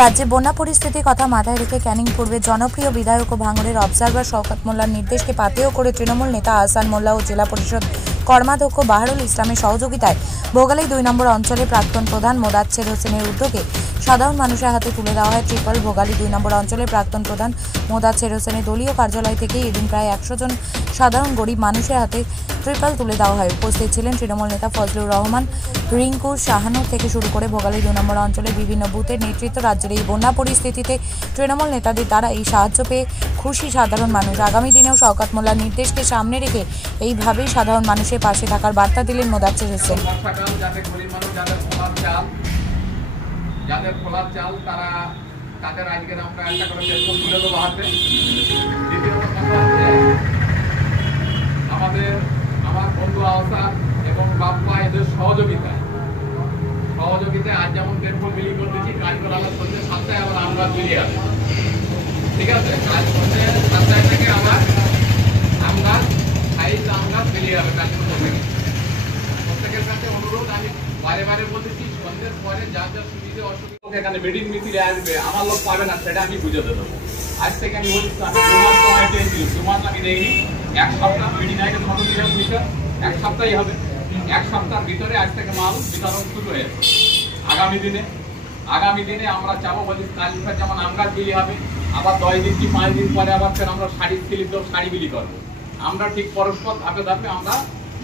রাজ্যে বন্যা পরিস্থিতির কথা মাথায় রেখে ক্যানিং পূর্বে জনপ্রিয় বিধায়ক ও ভাঙড়ের অবজারভার শওকত মোল্লার নির্দেশকে পাথেয় করে তৃণমূল নেতা আহসান মোল্লা ও জেলা পরিষদ কর্মাধ্যক্ষ বাহারুল ইসলামের সহযোগিতায় ভোগালী 2 নম্বর অঞ্চলে প্রাক্তন প্রধান মোদাচ্ছের হোসেনের উদ্যোগে সাধারণ মানুষের হাতে তুলে দেওয়া হয় ট্রিপল। ভোগালী 2 নম্বর অঞ্চলের প্রাক্তন প্রধান মোদাচ্ছের হোসেনের দলীয় কার্যালয় থেকে এদিন প্রায় 100 জন সাধারণ গরিব মানুষের হাতে ট্রিপল তুলে দেওয়া হয়। উপস্থিত ছিলেন তৃণমূল নেতা ফজলুর রহমান, রিঙ্কু শাহানু থেকে শুরু করে ভোগালী 2 নম্বর অঞ্চলের বিভিন্ন বুথের নেতৃত্ব। রাজ্যের এই বন্যা পরিস্থিতিতে তৃণমূল নেতাদের দ্বারা এই সাহায্য পেয়ে খুশি সাধারণ মানুষ। আগামী দিনেও শওকত মোল্লার নির্দেশকে সামনে রেখে এইভাবেই সাধারণ মানুষের পাশে থাকার বার্তা দিলেন মোদাচ্ছের হোসেন। যাদের খোলার চাল তারা তাদের আজকের আমরা একটা করে পেট্রোল তুলে দেবো হাতে। দ্বিতীয়ত কথা হচ্ছে আমার বন্ধু আহসান এবং বাপ্পা এদের সহযোগিতায় আজ যেমন পেট্রোল বিলি করে দিচ্ছি, কাজ করে আবার সন্ধ্যে 7টায় আবার আম গাছ বেরিয়ে আসে। ঠিক আছে, কাজ সন্ধ্যে 7টায় থেকে আবার আম গাছ বেরিয়ে যাবে। কাজ থেকে প্রত্যেকের কাছে অনুরোধ, আমি বারে বলতেছি সন্ধ্যের পরে যা যা সুবিধা অসুবিধা এখানে মিটিং মিছিলে আসবে, আমার লোক পাবে না সেটা আমি বুঝে দেবো। আজ থেকে আমি বলছি আমি 2 মাস সময় পেয়েছি, 2 মাস আমি দেইনি, 1 সপ্তাহ মিটিং আইতে মিটার 1 সপ্তাহই হবে। 1 সপ্তাহের ভিতরে আজ থেকে মাল বিতরণ শুরু হয়েছে। আগামী দিনে আমরা চাবো বলি কাল যেমন আম গাছ বিলি হবে, আবার 10 দিন কি 5 দিন পরে আবার ফের আমরা শাড়ি স্লিপ দেবো, শাড়ি বিলি করবো। আমরা ঠিক পরস্পর ধাপে আমরা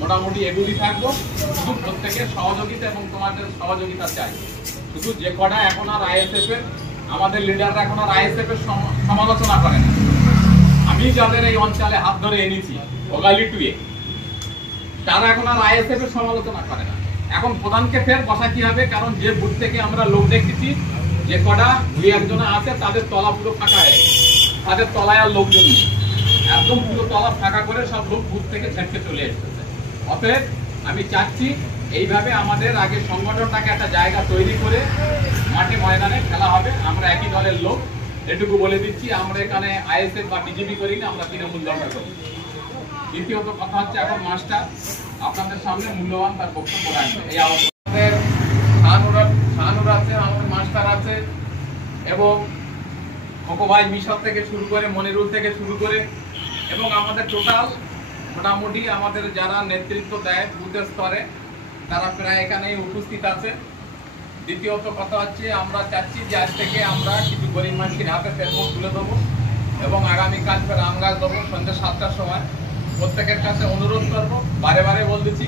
মোটামুটি এগুলি থাকবো। শুধু প্রত্যেকের সহযোগিতা এবং তোমাদের সহযোগিতা চাই। শুধু যে কটা এখন আর আইএসএফ এর আমাদের লিডাররা এখন আর আইএসএফ এর সমালোচনা করে না। আমি যাদের এই অঞ্চলে হাত ধরে এনেছি ভোগালী 2 তারা এখন আর আইএসএফ এর সমালোচনা করে না। এখন প্রধানকে ফের বসাতে হবে, কারণ যে বুথ থেকে আমরা লোক দেখেছি যে কটা 2-1 আছে তাদের তলা পুরো ফাঁকা হয়ে গেছে, তাদের তলায় আর লোকজন নেই, একদম পুরো তলা ফাঁকা করে সব লোক বুথ থেকে ছেড়ে চলে এসেছে। অতএব আমি চাচ্ছি এইভাবে আমাদের আগে সংগঠনটাকে একটা জায়গা তৈরি করে মাঠে ময়দানে খেলা হবে। আমরা একই দলের লোক, এটুকু বলে দিচ্ছি। আমরা এখানে আইএসএফ বা বিজেপি করি না, আমরা তৃণমূল দলটা করি। দ্বিতীয়ত কথা হচ্ছে এখন মাস্টার আপনাদের সামনে মূল্যবান তার বক্তব্য রাখবে। এই আমাদের শাহানুর আছে, আমাদের মাস্টার আছে এবং খোকোভাই মিশর থেকে শুরু করে মনিরুল থেকে শুরু করে এবং আমাদের টোটাল মোটামুটি আমাদের যারা নেতৃত্ব দেয় বুথের স্তরে তারা প্রায় এখানে উপস্থিত আছে। দ্বিতীয়ত কথা হচ্ছে আমরা চাচ্ছি যে আজ থেকে আমরা কিছু গরিব মানুষের হাতে পেট্রোল তুলে দেবো এবং আগামীকাল ফের আম গাছ দেবো সন্ধ্যে 7টার সময়। প্রত্যেকের কাছে অনুরোধ করবো, বারে বলতেছি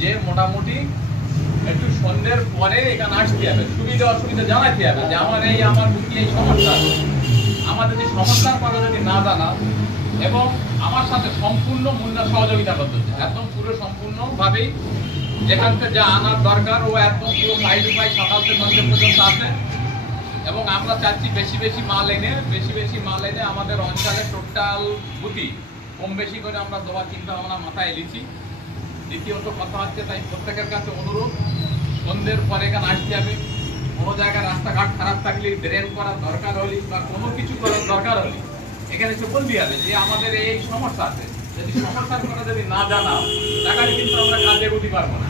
যে মোটামুটি একটু সন্ধ্যের পরে এখানে আসতে হবে, সুবিধা অসুবিধা জানাতে হবে যে আমার বুঝি এই সমস্যা, আমাদের যে সমস্যার কথা যদি না জানাও এবং আমার সাথে সম্পূর্ণ মূল্য সহযোগিতা করতে হচ্ছে, একদম পুরো সম্পূর্ণভাবেই যেখান থেকে যা আনার দরকার ও একদম পুরো সাইড উপায় সকাল থেকে সন্ধ্যে পর্যন্ত আছে। এবং আমরা চাচ্ছি বেশি মাল এনে আমাদের অঞ্চলে টোটাল বুথি কম বেশি করে আমরা দেওয়ার চিন্তা ভাবনা মাথায় এনেছি। দ্বিতীয়ত কথা হচ্ছে তাই প্রত্যেকের কাছে অনুরোধ, সন্ধ্যের পরে এখানে আসতে হবে। কোনো জায়গায় রাস্তাঘাট খারাপ থাকলে ড্রেন করার দরকার হলে বা কোনো কিছু করার দরকার হলে এখানে এসে বলতে হবে যে আমাদের এই সমস্যা আছে। যদি সমস্যার কথা যদি না জানাও তাহলে কিন্তু আমরা কাজে এগোতে পারবো না।